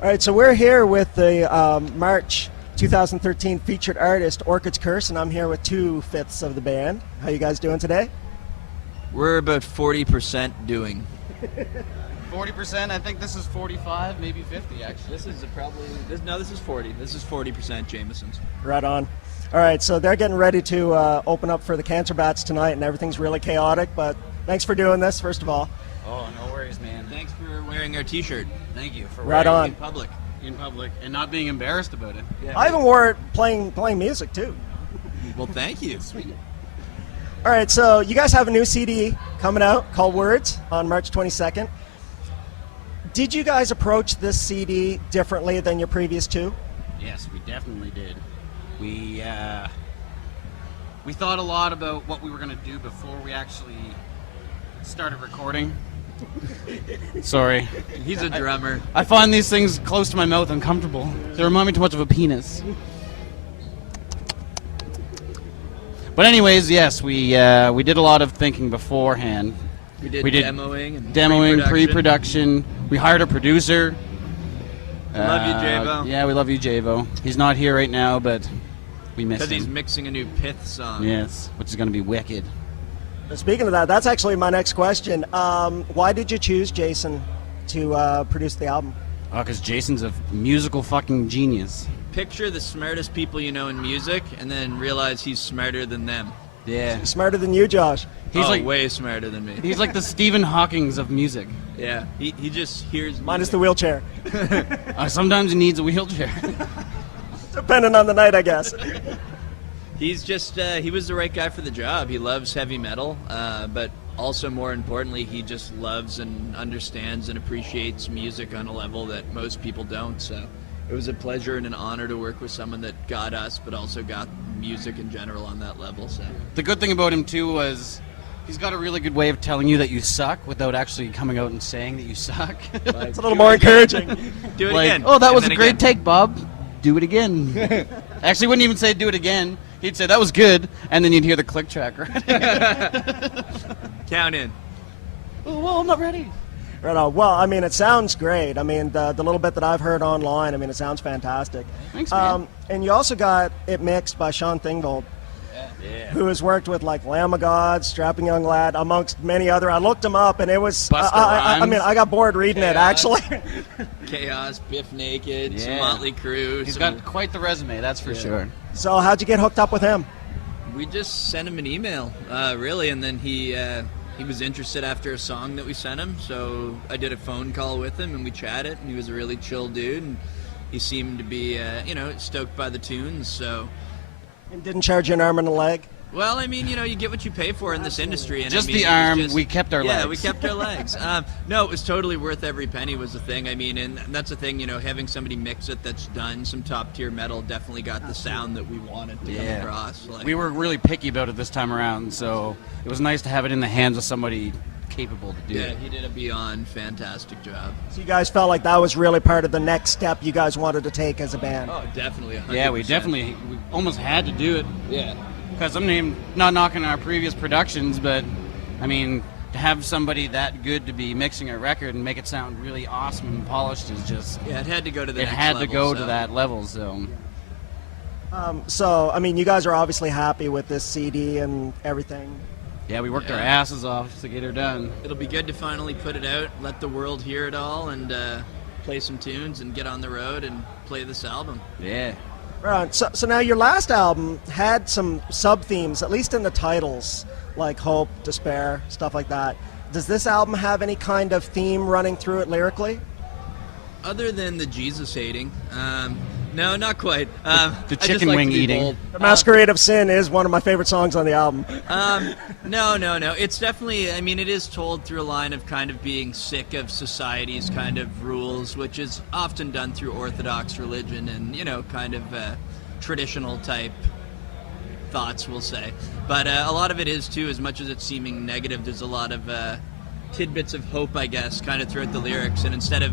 All right, so we're here with the March 2013 featured artist, Orchid's Curse, and I'm here with 2/5 of the band. How you guys doing today? We're about 40% doing. 40%. I think this is 45, maybe 50. Actually, This is this is 40. This is 40% Jameson's. Right on. All right, so they're getting ready to open up for the Cancer Bats tonight, and everything's really chaotic, but thanks for doing this, first of all. Oh, no worries, man. Thanks for wearing our T-shirt. Thank you for Right wearing on. it in public, and not being embarrassed about it. Yeah, I even wore it playing music, too. Well, thank you. Sweet. All right, so you guys have a new CD coming out called Words on March 22nd. Did you guys approach this CD differently than your previous two? Yes, we definitely did. We thought a lot about what we were going to do before we actually started recording. Sorry. He's a drummer. I find these things close to my mouth uncomfortable. They remind me too much of a penis. But anyways, yes, we did a lot of thinking beforehand. We did demoing and pre-production. We hired a producer. Love you, Javo. Yeah, we love you, Javo. He's not here right now, but we miss him. Because he's mixing a new Pith song. Yes, which is going to be wicked. Speaking of that, that's actually my next question. Why did you choose Jason to produce the album? Oh, because Jason's a musical fucking genius. Picture the smartest people you know in music, and then realize he's smarter than them. Yeah. Smarter than you, Josh. He's like way smarter than me. He's like the Stephen Hawking's of music. Yeah, he just hears music. Minus the wheelchair. Sometimes he needs a wheelchair. Depending on the night, I guess. He's just, he was the right guy for the job. He loves heavy metal, but also more importantly, he just loves and understands and appreciates music on a level that most people don't. So it was a pleasure and an honor to work with someone that got us, but also got music in general on that level. So the good thing about him too was he's got a really good way of telling you that you suck without actually coming out and saying that you suck. It's a little more encouraging. Do it like, again. Oh, that was a then great again. take, Bob. Do it again. Actually, wouldn't even say do it again. He'd say that was good, and then you'd hear the click track. Right? Count in. Oh, well, I'm not ready. Right on. Well, I mean, it sounds great. I mean, the little bit that I've heard online, I mean, it sounds fantastic. Thanks, man. And you also got it mixed by Sean Thingvold, who has worked with like Lamb of God, Strapping Young Lad, amongst many other. I looked him up, and it was. Busta I Rhymes. mean, I got bored reading it actually. Chaos, Biff Naked, some Yeah. Motley Crue. He's some- got quite the resume, that's for sure. So how'd you get hooked up with him? We just sent him an email, really, and then he was interested after a song that we sent him. So I did a phone call with him, and we chatted. And he was a really chill dude, and he seemed to be, stoked by the tunes. So, And didn't charge you an arm and a leg? well, I mean, you get what you pay for in this industry. And Just I mean, the it was arm, just- we kept our legs. Yeah, we kept our legs. No, it was totally worth every penny was the thing. I mean, and that's the thing, having somebody mix it that's done some top tier metal definitely got the sound that we wanted to come across. Like, We were really picky about it this time around, so it was nice to have it in the hands of somebody capable to do yeah, it. he did a beyond fantastic job. So you guys felt like that was really part of the next step you guys wanted to take as a band. Oh, definitely. 100%. Yeah, we almost had to do it. Yeah. Because not knocking our previous productions, but I mean, to have somebody that good to be mixing a record and make it sound really awesome and polished is just. Yeah, it had to go to the It next had to level, go so. to that level, so. So, I mean, you guys are obviously happy with this CD and everything. Yeah, we worked our Yeah. asses off to get her done. It'll be good to finally put it out, let the world hear it all, and play some tunes and get on the road and play this album. Yeah. Right. So now your last album had some sub-themes, at least in the titles, like hope, despair, stuff like that. Does this album have any kind of theme running through it lyrically? Other than the Jesus hating, no, not quite. The I just chicken like wing to be eating. bold. The Masquerade of Sin is one of my favorite songs on the album. No. It's definitely, I mean, it is told through a line of kind of being sick of society's kind of rules, which is often done through Orthodox religion and, kind of traditional type thoughts, we'll say. But a lot of it is, too, as much as it's seeming negative, there's a lot of tidbits of hope, I guess, kind of throughout the lyrics. And instead of,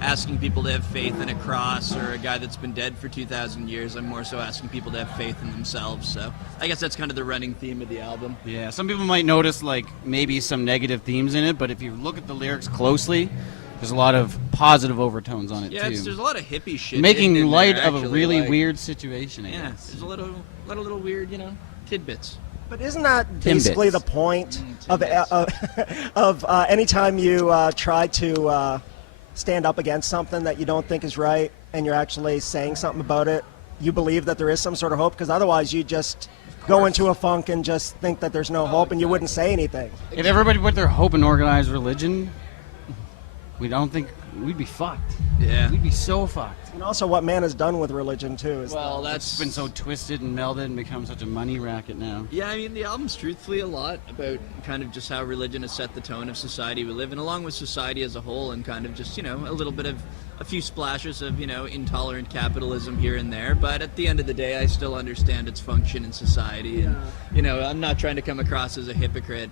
asking people to have faith in a cross or a guy that's been dead for 2,000 years, I'm more so asking people to have faith in themselves. So I guess that's kind of the running theme of the album. Yeah, some people might notice like maybe some negative themes in it, but if you look at the lyrics closely, there's a lot of positive overtones on it Yeah, too. there's a lot of hippie shit. Making in light there, of a actually, really like, weird situation. I Yeah, guess. there's a lot of little weird, tidbits. But isn't that basically the point of anytime you try to stand up against something that you don't think is right and you're actually saying something about it, you believe that there is some sort of hope? Because otherwise you just go into a funk and just think that there's no hope and you wouldn't say anything. If everybody put their hope in organized religion, we'd be fucked. Yeah. We'd be so fucked. And also what man has done with religion too is Well, It's that's been so twisted and melded and become such a money racket now. Yeah, I mean, the album's truthfully a lot about kind of just how religion has set the tone of society we live in, along with society as a whole, and kind of just, a little bit of a few splashes of, intolerant capitalism here and there. But at the end of the day, I still understand its function in society. And, I'm not trying to come across as a hypocrite,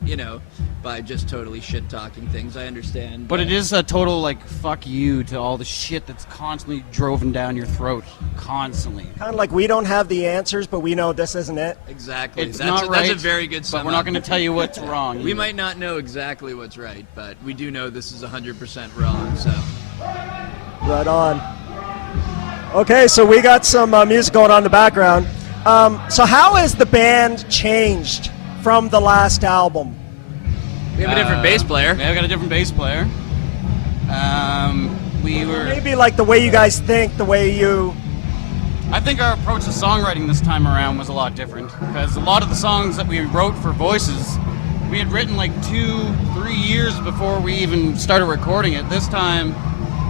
by just totally shit-talking things. I understand. But it is a total, fuck you to all the shit that's constantly driven down your throat. Constantly. kind of like we don't have the answers, but we know this isn't it. Exactly. It's that's not right, That's a very good sum but we're not going to tell you what's wrong. We might not know exactly what's right, but we do know this is 100% wrong, so... Right on. Okay, so we got some music going on in the background. So how has the band changed from the last album? We have a different bass player. Yeah, we got a different bass player. We were... Maybe like the way you guys think, the way you... I think our approach to songwriting this time around was a lot different, because a lot of the songs that we wrote for voices, we had written 2-3 years before we even started recording it. This time,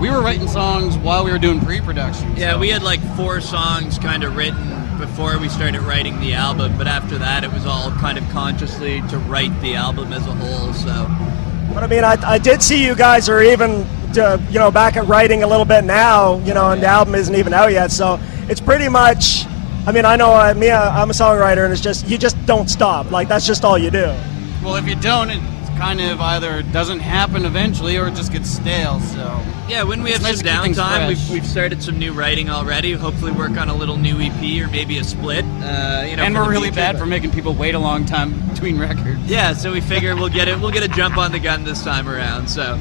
we were writing songs while we were doing pre-production. Yeah, so. we had 4 songs kind of written before we started writing the album, but after that it was all kind of consciously to write the album as a whole, so... But I mean, I did see you guys are even, back at writing a little bit now, and the album isn't even out yet, so it's pretty much, I mean, I know I'm a songwriter, and it's just, you just don't stop. That's just all you do. Well, if you don't, it kind of either doesn't happen eventually or it just gets stale, so... Yeah, when we have It's some nice to keep things downtime, fresh. we've started some new writing already, hopefully work on a little new EP or maybe a split, And for we're the really future, bad but- for making people wait a long time between records. Yeah, so we figure we'll get a jump on the gun this time around, so...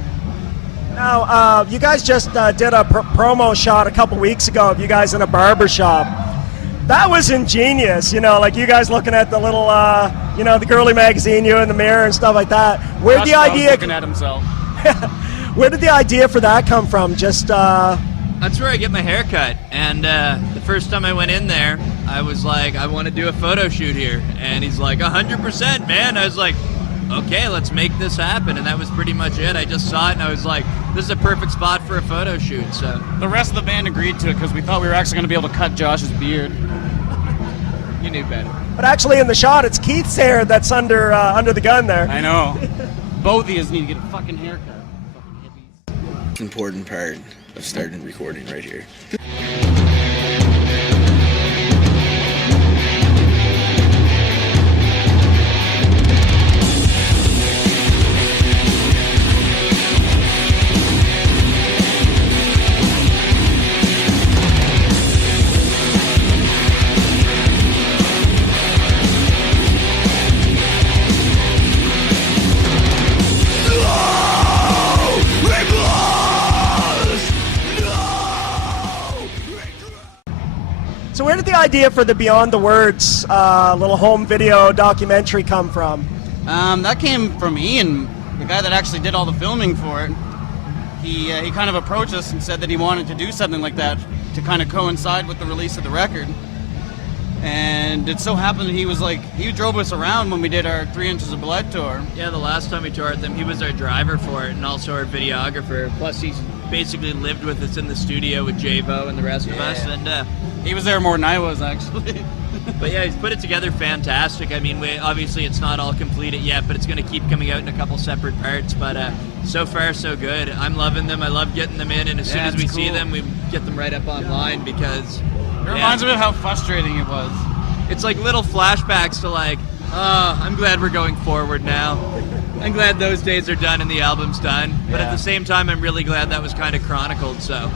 Now, you guys just did a promo shot a couple weeks ago of you guys in a barber shop. That was ingenious, you guys looking at the little, the girly magazine, you in the mirror and stuff like that. Where did the idea? Looking at himself. Where did the idea for that come from? Just That's where I get my hair cut, and the first time I went in there, I was like, I want to do a photo shoot here, and he's like, 100%, man. I was like, okay, let's make this happen, and that was pretty much it. I just saw it, and I was like, this is a perfect spot for a photo shoot, so... The rest of the band agreed to it because we thought we were actually going to be able to cut Josh's beard. You knew better. but actually in the shot, it's Keith's hair that's under the gun there. I know. Both of you need to get a fucking haircut. Fucking hippies. It's an important part of starting recording right here. So where did the idea for the Beyond the Words little home video documentary come from? That came from Ian, the guy that actually did all the filming for it. He kind of approached us and said that he wanted to do something like that to kind of coincide with the release of the record. And it so happened that he drove us around when we did our 3 Inches of Blood tour. Yeah, the last time we toured them, he was our driver for it and also our videographer. Plus, he's basically lived with us in the studio with Javo and the rest of us. And He was there more than I was, actually. But yeah, he's put it together fantastic. I mean, obviously it's not all completed yet, but it's going to keep coming out in a couple separate parts. But so far, so good. I'm loving them. I love getting them in, and as soon as we see them, we get them right up online because... It reminds me of how frustrating it was. It's like little flashbacks to I'm glad we're going forward now. I'm glad those days are done and the album's done. But at the same time, I'm really glad that was kind of chronicled, so...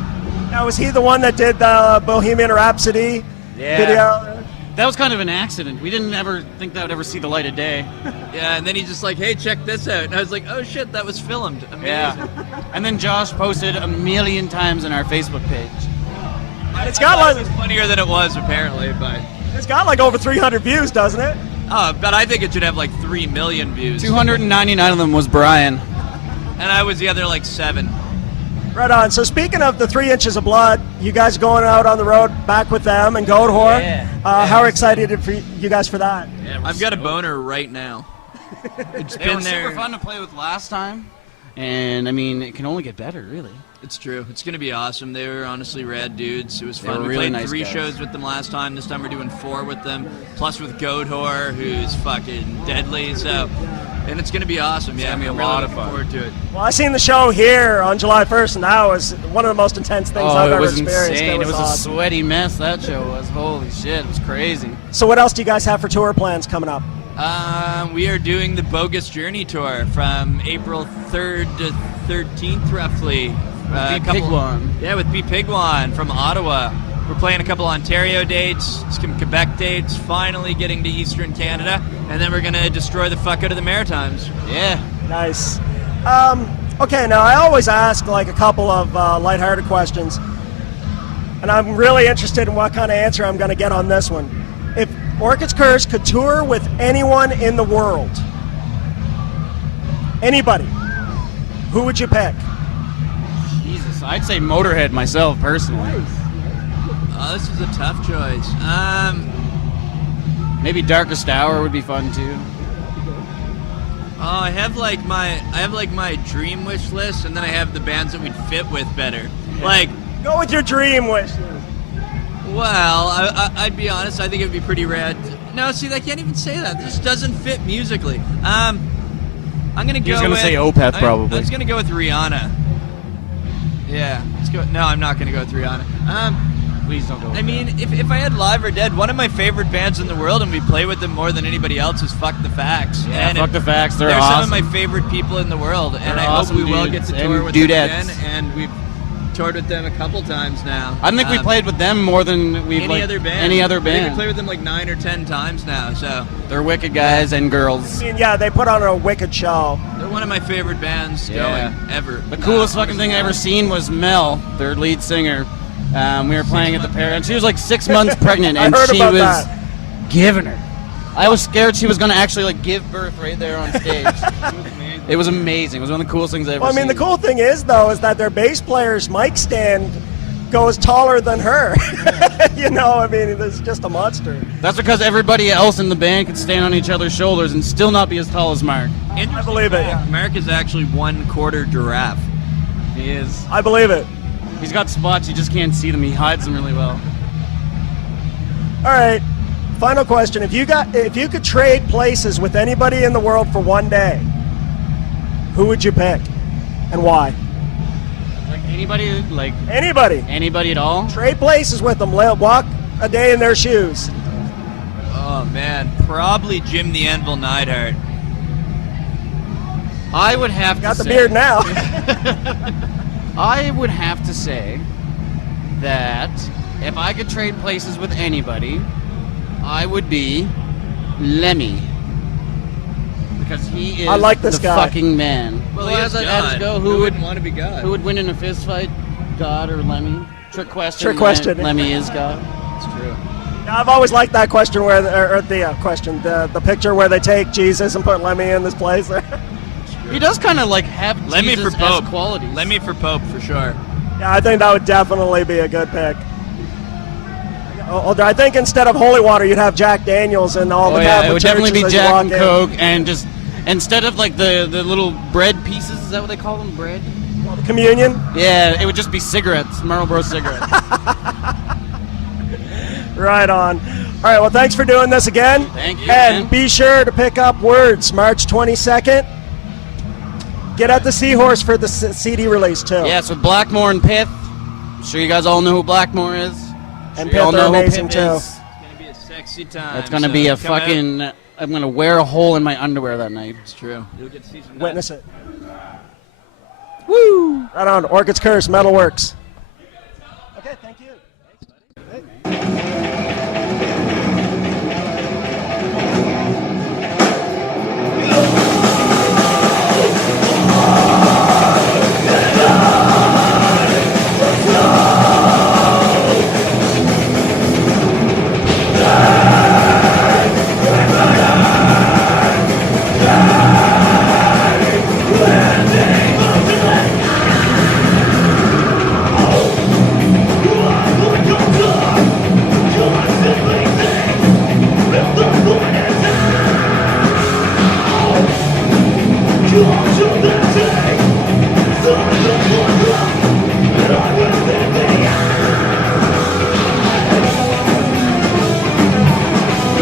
Now, was he the one that did the Bohemian Rhapsody video? That was kind of an accident. We didn't ever think that would ever see the light of day. Yeah, and then he's just like, hey, check this out. And I was like, oh shit, that was filmed. Amazing. Yeah. And then Josh posted 1,000,000 times on our Facebook page. It's got It like was funnier than it was, apparently, but... it's got like over 300 views, doesn't it? Oh, but I think it should have like 3 million views. 299 of them was Brian. And I was the other like 7. Right on. So speaking of the 3 Inches of Blood, you guys going out on the road back with them and Goat Whore. Yeah. How excited for you guys for that? Yeah, I've got a boner right now. It's They were been there. super fun to play with last time. And, I mean, it can only get better, really. It's true. It's going to be awesome. They were honestly rad dudes. It was fun. were We really played nice 3 guys. shows with them last time. This time we're doing 4 with them, plus with Goat Whore, who's fucking deadly. So, and it's going to be awesome. Yeah, gonna be a I'm lot really of looking fun. forward to it. Well, I seen the show here on July 1st, and that was one of the most intense things I've Oh, it ever was experienced. insane. It was a awesome. sweaty mess, that show was. Holy shit, it was crazy. So what else do you guys have for tour plans coming up? We are doing the Bogus Journey tour from April 3rd to 13th, roughly. Be Pigwan. Yeah, with B Pigwan from Ottawa. We're playing a couple Ontario dates, some Quebec dates, finally getting to Eastern Canada, and then we're going to destroy the fuck out of the Maritimes. Yeah. Nice. Okay, now I always ask like a couple of lighthearted questions, and I'm really interested in what kind of answer I'm going to get on this one. If Orchid's Curse could tour with anyone in the world, anybody, who would you pick? Jesus, I'd say Motorhead myself, personally. Oh, this is a tough choice. Maybe Darkest Hour would be fun, too. Oh, I have like my dream wish list, and then I have the bands that we'd fit with better. Like, Go with your dream wish. well, I'd be honest. I think it'd be pretty rad. No, see, I can't even say that. This doesn't fit musically. I'm gonna go. He was gonna with, say Opeth, probably. I was gonna go with Rihanna. Yeah, let's go. No, I'm not gonna go with Rihanna. Please don't go with I mean, if I had Live or Dead, one of my favorite bands in the world, and we play with them more than anybody else, is Fuck the Facts. Yeah, and Fuck the Facts, they're some awesome. of my favorite people in the world, and They're I awesome hope we will get dudes to and tour with them dudettes. again. And we've toured with them a couple times now. I think we played with them more than we've any other band. Any other I think we band. played with them like 9 or 10 times now. So They're wicked guys and girls. I mean, yeah, they put on a wicked show. they're one of my favorite bands Yeah. going ever. The coolest fucking thing I ever seen was Mel, their lead singer. We were playing at the Pair, and she was like 6 months pregnant, I and heard she about was that. giving her. I was scared she was gonna actually like give birth right there on stage. It was amazing. It was one of the coolest things I ever Well, I mean, seen. the cool thing is, though, is that their bass player's mic stand goes taller than her. You know, I mean, it's just a monster. That's because everybody else in the band could stand on each other's shoulders and still not be as tall as Mark. I believe it. Yeah. Mark is actually 1/4 giraffe. He is. I believe it. He's got spots, you just can't see them. He hides them really well. All right. Final question: if you could trade places with anybody in the world for one day, who would you pick, and why? Like anybody Anybody. at all? Trade places with them. Walk a day in their shoes. Oh man, probably Jim the Anvil Neidhart. I would have Got to the say, beard now. I would have to say that if I could trade places with anybody, I would be Lemmy. Because he is I like this the guy. fucking man. Well, Well, he how's is that- how's God. it go? Who wouldn't want to be God? Who would win in a fist fight? God or Lemmy? Trick question. Trick question. Lemmy is God. It's true. I've always liked that question where, or the question, the picture where they take Jesus and put Lemmy in this place. He does kind of like have Lemmy for Jesus Pope. qualities. Lemmy for Pope for sure. Yeah, I think that would definitely be a good pick. I think instead of holy water, you'd have Jack Daniels and all Oh the yeah, Catholic it would definitely be churches as you Jack walk and in. Coke, and just instead of like the little bread pieces, is that what they call them? Bread? Communion. Yeah, it would just be cigarettes, Marlboro cigarettes. Right on. All right, well, thanks for doing this again. Thank you, And man. be sure to pick up Words March 22nd. Get at the Seahorse for the CD release, too. Yes, with Blackmore and Pith. I'm sure you guys all know who Blackmore is. And Sure you all Pith are know who amazing, Pith too. is. It's gonna be a sexy time. It's gonna so be a come out. fucking. I'm gonna wear a hole in my underwear that night. It's true. You'll get to see some Witness it. Woo! Right on. Orchid's Curse, Mettalworx. Okay, thank you.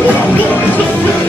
I'm going to